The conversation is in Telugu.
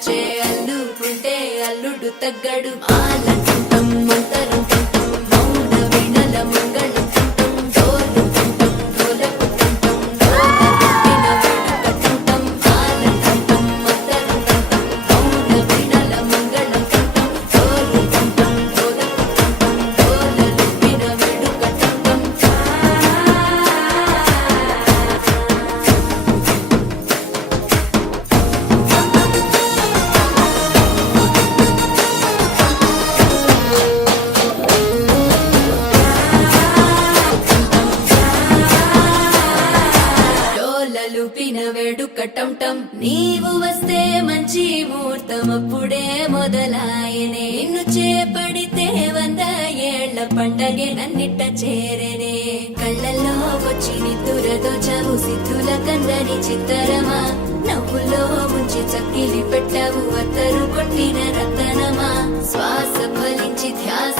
అల్లుకుంటే అల్లుడు తగ్గడు ఆలంటుంటం మంతరుంటుంటం మౌన వీణల మంగళం తుంటం డోలుకుంటం డోలకుంటుంటం డోలకుంటిన వేడుకటుంటం ఆలంటుంటం మంతరుంటుంటం మౌన వీణల మంగళం తుంటం డోలుకుంటం డోలకుంటుంటం డోలకుంటిన వేడుకటుంటం లూపిన వేడుకటంటం నీవు వస్తే మంచి ముహూర్తం అప్పుడే మొదలాయనే నిన్ను చేపడితే 100 ఏళ్ల పండగే నన్నిట్ట చేరనే కళ్ళల్లో వచ్చి నిద్దురదోచవు సిద్ధుల కందని చిత్తరమా నవ్వులో ముంచి చక్కిలి పెట్టవు అత్తరు కొట్టిన రతనమా శ్వాస ఫలించి ధ్యాస